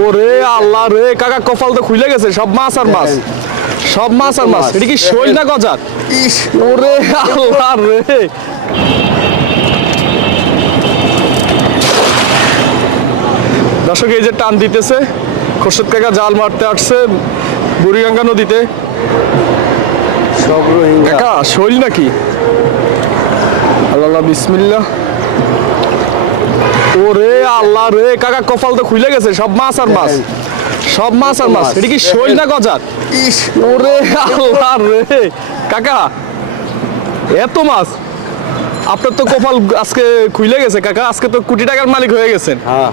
ওরে আল্লাহ রে কাকা কপাল তো খুলে গেছে সব মাছ আর মাছ। সব মাছ আর মাছ। এটা কি শৈল না গজার? ইস। ওরে আল্লাহ রে। দর্শক এই যে টান দিতেছে খোরশেদ কাকা জাল মারতে আসছে বুড়িগঙ্গা নদীতে। কাকা শৈল নাকি? আল্লাহ বিসমিল্লা ওরে আল্লাহ রে কাকা কপাল তো খুলে গেছে সব মাছ আর মাছ। সব মাছ আর মাছ এটা কি শৈল না গজার? ওরে আল্লাহ রে। কাকা এত মাছ আপনার তো কপাল আজকে খুলে গেছে কাকা আজকে তো কোটি টাকার মালিক হয়ে গেছেন। হ্যাঁ।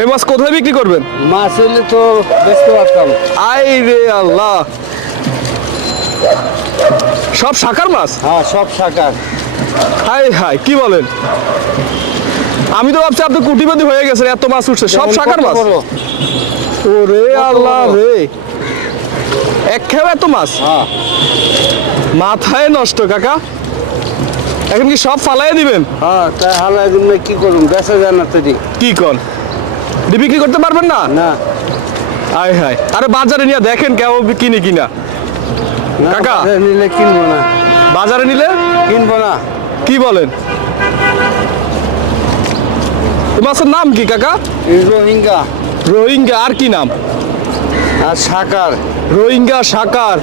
এই মাছ কোথায় বিক্রি করবেন? মাছ হলে তো বেচতে পারতাম। আই রে আল্লাহ। সব শাকার মাছ? হ্যাঁ সব শাকার হাই হাই কি বলেন? আমি তো ভাবছি আপনি কুটিপতি হয়ে গেছেন এত মাছ উঠছে সব শাকার মাছ? ওরে আল্লাহ রে। এক খেয়ে এত মাছ? হ্যাঁ। মাথায় নষ্ট কাকা। এখন কি সব ফালাই দিবেন? হ্যাঁ তাই হালা এগুলো কি করুন বেচা যায় না তো দি। কি কর দি বিক্রি করতে পারবেন না? না। আয় হায় আরে বাজারে নিয়ে দেখেন কেমন কিনি কিনা। কাকা। নিলে কিনবো না। বাজারে নিলে? কিনবো না। কি বলেন? মাছের নাম কি কাকা? রোহিঙ্গা। রোহিঙ্গা আর কি নাম? আর সাকার। রোহিঙ্গা সাকার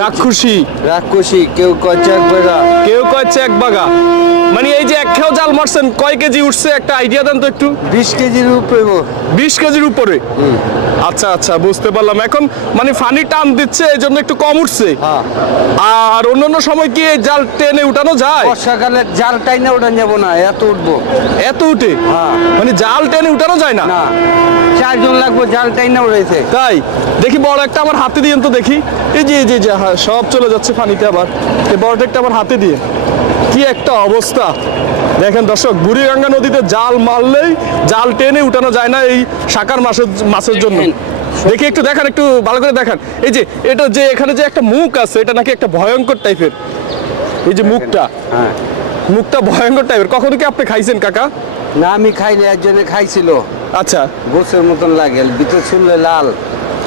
রাক্ষসী। রাক্ষসী কেউ কয় এক বাগা কেউ কয় এক বাগা মানে এই যে এক খেও জাল মারছেন কয় কেজি উঠছে? একটা আইডিয়া দেন তো একটু। বিশ কেজির উপরে। বিশ কেজির উপরে? আচ্ছা আচ্ছা বুঝতে পারলাম। এখন মানে ফানি টান দিচ্ছে এই জন্য একটু কম উঠছে। হ্যাঁ। আর অন্যান্য সময় কি এই জাল টেনে উঠানো যায়? বর্ষাকালে জাল টাইনা ওঠান যাব না এত উঠবো। এত উঠে? হ্যাঁ। মানে জাল টেনে উঠানো যায় না? চারজন লাগবো জাল টাইনা উড়াইছে তাই? দেখি বড় একটা আমার হাতে দিয়েন তো দেখি। এই যে এই যে হ্যাঁ সব চলে যাচ্ছে পানিতে আবার। বড়টা একটা আমার হাতে দিয়ে। কি একটা অবস্থা। দেখেন দর্শক বুড়িগঙ্গা নদীতে জাল মারলেই জাল টেনে উঠানো যায় না এই শাকার মাছের মাছের জন্য। দেখি একটু দেখান একটু ভালো করে দেখান। এই যে এটা যে এখানে যে একটা মুখ আছে এটা নাকি একটা ভয়ঙ্কর টাইপের। এই যে মুখটা। হ্যাঁ। মুখটা ভয়ঙ্কর টাইপের। কখনো কি আপনি খাইছেন কাকা? না আমি খাইলে একজনে খাইছিল। আচ্ছা। গোছের মতন লাগে ভিতর শুনলে লাল।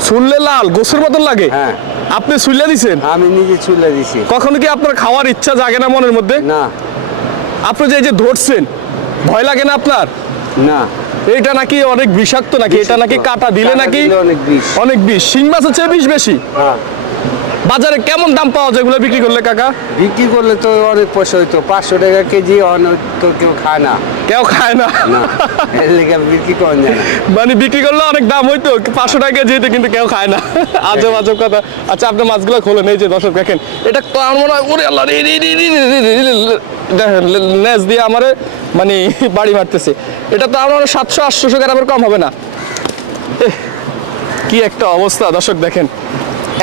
শুনলে লাল গোসের মতন লাগে? হ্যাঁ। আপনি শুনলে দিছেন? আমি নিজে চুলে দিছি। কখনো কি আপনার খাওয়ার ইচ্ছা জাগে না মনের মধ্যে? না। আপনি যে এই যে ধরছেন ভয় লাগে না আপনার? না। এটা নাকি অনেক বিষাক্ত নাকি? এটা নাকি কাটা দিলে নাকি? অনেক বিষ। অনেক বিষ। শিং মাছ হচ্ছে বিষ বেশি। হ্যাঁ। বাজারে কেমন দাম পাওয়া যায় এগুলো বিক্রি করলে কাকা? বিক্রি করলে তো অনেক পয়সা হইতো পাঁচশো টাকা কেজি অনেক তো কেউ খায় না। কেউ খায় না? বিক্রি করেন মানে বিক্রি করলে অনেক দাম হইতো পাঁচশো টাকা যেহেতু কিন্তু কেউ খায় না। আজব আজব কথা। আচ্ছা আপনার মাছগুলো খোলে নেই যে দর্শক দেখেন এটা তো আমার মনে হয়? ওরে আল্লাহ ন্যাচ দিয়ে আমারে মানে বাড়ি মারতেছে। এটা তো আমার সাতশো আটশোশো গ্রামের কম হবে না। কি একটা অবস্থা দর্শক দেখেন।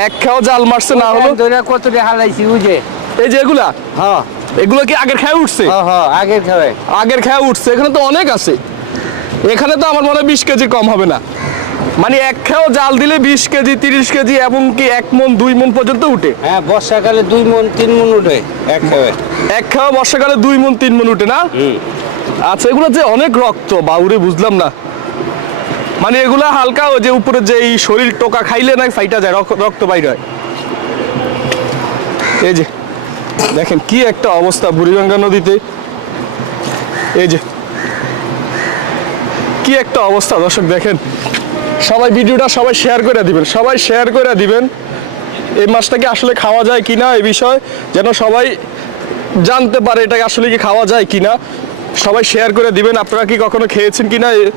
এক খেয়াও জাল মারছে না হলো। ধরে কত টাকা হারাইছি বুঝে এই যে এগুলা? হ্যাঁ। এগুলো কি আগের খেয়ে উঠছে? হ্যাঁ হ্যাঁ আগের খাবে আগের খেয়ে উঠছে এখানে তো অনেক আছে। এখানে তো আমার মনে হয় বিশ কেজি কম হবে না। মানে এক খেয়েও জাল দিলে বিশ কেজি তিরিশ কেজি এবং কি এক মন দুই মন পর্যন্ত উঠে। হ্যাঁ বর্ষাকালে দুই মন তিন মন উঠে এক খাবে এক খেয়েও বর্ষাকালে দুই মন তিন মন উঠে না? আচ্ছা এগুলো যে অনেক রক্ত বাউরে বুঝলাম না। মানে এগুলা হালকা ওই যে উপরে যে এই শরীর টোকা খাইলে না ফাইটা যায়, রক্ত বাইর হয়। এই যে, দেখেন কি একটা অবস্থা বুড়িগঙ্গা নদীতে। এই যে, কি একটা অবস্থা, দর্শক দেখেন। সবাই ভিডিওটা সবাই শেয়ার করে দিবেন, সবাই শেয়ার করে দিবেন। এই মাছটাকে আসলে খাওয়া যায় কিনা এই বিষয়, যেন সবাই জানতে পারে এটাকে আসলে কি খাওয়া যায় কিনা। সবাই শেয়ার করে দিবেন। আপনারা কি কখনো খেয়েছেন কিনা? এ-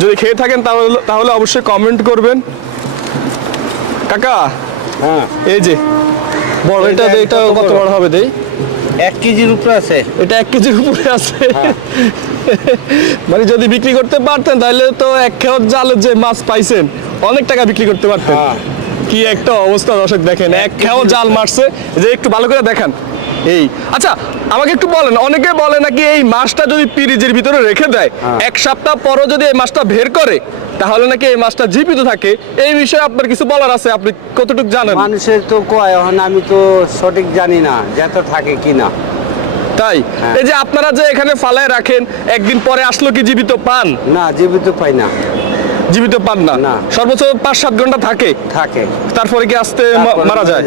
যদি খেয়ে থাকেন তাহলে তাহলে অবশ্যই কমেন্ট করবেন। কাকা হ্যাঁ। এই যে বড় এটা এটা কত বড়? হবে দেই? এক কেজির উপরে আছে। এটা এক কেজির উপরে আছে। মানে যদি বিক্রি করতে পারতেন তাহলে তো এক খেত জালের যে মাছ পাইছেন অনেক টাকা বিক্রি করতে পারতেন। হ্যাঁ। কি একটা অবস্থা দর্শক দেখেন। এক খেও জাল মারছে। যে একটু ভালো করে দেখান। এই আচ্ছা আমাকে একটু বলেন অনেকে বলে নাকি এই মাছটা যদি পিরিজের ভিতরে রেখে দেয় হ্যাঁ। এক সপ্তাহ পরও যদি এই মাছটা বের করে তাহলে নাকি এই মাছটা জীবিত থাকে? এই বিষয়ে আপনার কিছু বলার আছে? আপনি কতটুকু জানেন? মানুষের তো কয় এখন আমি তো সঠিক জানি না যেতে থাকে কিনা। তাই? হ্যাঁ। এই যে আপনারা যে এখানে ফালায় রাখেন একদিন পরে আসলো কি জীবিত পান? না জীবিত পাই না। জীবিত পান না? না। সর্বোচ্চ পাঁচ সাত ঘণ্টা থাকে। থাকে। তারপরে কি আসতে মারা যায়।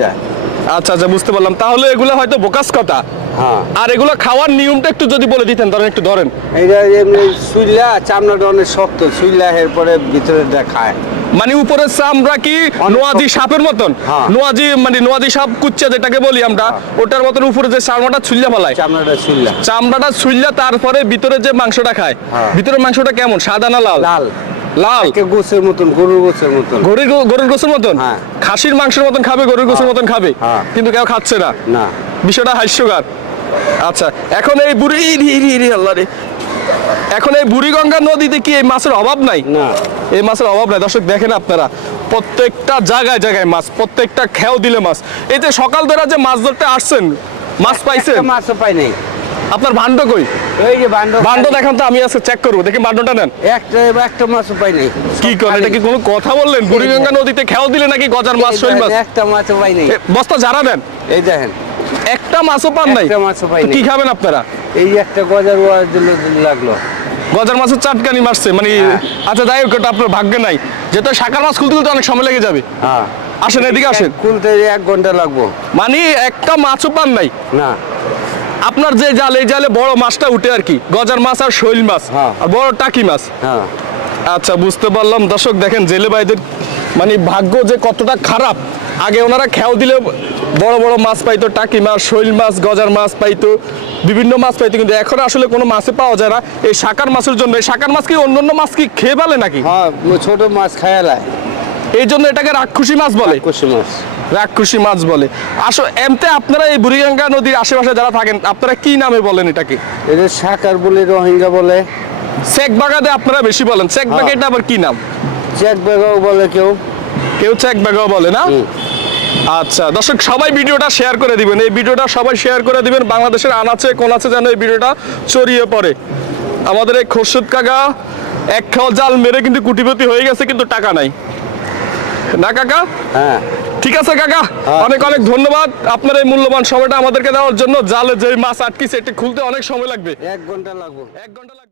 আচ্ছা আচ্ছা বুঝতে পারলাম। তাহলে এগুলো হয়তো বোকাস কথা। হ্যাঁ। আর এগুলো খাওয়ার নিয়মটা একটু যদি বলে দিতেন ধরেন একটু ধরেন। এইটা এমনি সুইলা চামড়াটা অনেক শক্ত সুইলা এরপরে ভিতরে দেখায় মানে উপরের চামড়া কি? নোয়াজি সাপের মতন? হ্যাঁ। নোয়াজি মানে নোয়াজি সাপ কুচ্চা যেটাকে বলি আমরা ওটার মতন উপরে যে চামড়াটা ছুল্লা ফেলায়। চামড়াটা সুইলা চামড়াটা ছুল্লা তারপরে ভিতরে যে মাংসটা খায় হ্যাঁ। ভিতরের মাংসটা কেমন? সাদা না লাল? লাল। লাল? গোছের মতন গরুর গোছের মতন। গরুর গরুর গোসের মতন? হ্যাঁ। খাসির মাংসের মতন খাবে গরুর গোসের মতন খাবে? হ্যাঁ। কিন্তু কেউ খাচ্ছে না? না। বিষয়টা হাস্যকর আচ্ছা এখন এই বুড়ি আল্লাহ রে। এখন এই বুড়িগঙ্গা নদীতে কি এই মাছের অভাব নাই? না। এই মাছের অভাব নাই। দর্শক দেখেন আপনারা প্রত্যেকটা জায়গায় জায়গায় মাছ প্রত্যেকটা খেয়াও দিলে মাছ। এই যে সকাল ধরে যে মাছ ধরতে আসছেন মাছ পাইছেন? একটা মাছও পাই নাই। আপনার ভান্ড কই? ওই যে বান্ড ভান্ড দেখান তো আমি আজকে চেক করব দেখি ভান্ডটা নেন। একটা একটা মাছও পাই নাই। কি করেন এটা কি কোনো কথা বললেন? বুড়িগঙ্গা নদীতে খেয়াও দিলে নাকি গজার মাছ শৈল মাছ? একটা মাছও পাই নাই। বস্তা যারা দেন এই দেখেন। একটা মাছও পান নাই? একটা মাছও পাই কি খাবেন আপনারা? এই একটা গজার ওয়া দিল লাগল। গজার মাছের চাটকানি মারছে মানে হ্যাঁ। আচ্ছা যাই হোক এটা আপনার ভাগ্যে নাই। যেহেতু শাকার মাছ খুলতে খুলতে অনেক সময় লেগে যাবে। হ্যাঁ। আসেন এদিকে আসেন। খুলতে এক ঘণ্টা লাগবো। মানে একটা মাছও পান নাই? না। আপনার যে জাল এই জালে বড় মাছটা উঠে আর কি। গজার মাছ আর শৈল মাছ হ্যাঁ। আর বড় টাকি মাছ। হ্যাঁ। আচ্ছা বুঝতে পারলাম। দর্শক দেখেন জেলে ভাইদের মানে ভাগ্য যে কতটা খারাপ। আগে ওনারা খেয়াল দিলে বড় বড় মাছ পাইতো টাকি মাছ শৈল মাছ গজার মাছ পাইতো বিভিন্ন মাছ পাইতো। কিন্তু এখন আসলে কোনো মাছে পাওয়া যায় না। এই শাকার মাছের জন্য এই শাকার মাছ কি অন্য অন্য মাছ কি খেয়ে ফেলে নাকি? হ্যাঁ ছোট মাছ খায়ালায় এই জন্য এটাকে রাক্ষসী মাছ বলে। কুশি মাছ। রাক্ষসী মাছ বলে। আসো এমতে আপনারা এই বুড়িগঙ্গা নদীর আশেপাশে যারা থাকেন আপনারা কি নামে বলেন এটাকে? এটা সাকার বলে রোহিঙ্গা বলে। চেক বাগাতে আপনারা বেশি বলেন। চেক বাগা হ্যাঁ। এটা আবার কি নাম? চেক বেগাও বলে কেউ। কেউ চেক বাগাও বলে না? আচ্ছা দর্শক সবাই ভিডিওটা শেয়ার করে দিবেন। এই ভিডিওটা সবাই শেয়ার করে দিবেন। বাংলাদেশের আনাচে কোনাচে যেন এই ভিডিওটা ছড়িয়ে পড়ে। আমাদের এই খোরশেদ কাকা এক খাওয়া জাল মেরে কিন্তু কুটিপতি হয়ে গেছে কিন্তু টাকা নাই। না কাকা? হ্যাঁ। ঠিক আছে কাকা। হ্যাঁ। অনেক অনেক ধন্যবাদ। আপনার এই মূল্যবান সময়টা আমাদেরকে দেওয়ার জন্য। জালে যে মাছ আটকিছে এটি খুলতে অনেক সময় লাগবে। এক ঘণ্টা লাগবে। এক ঘণ্টা লাগবে।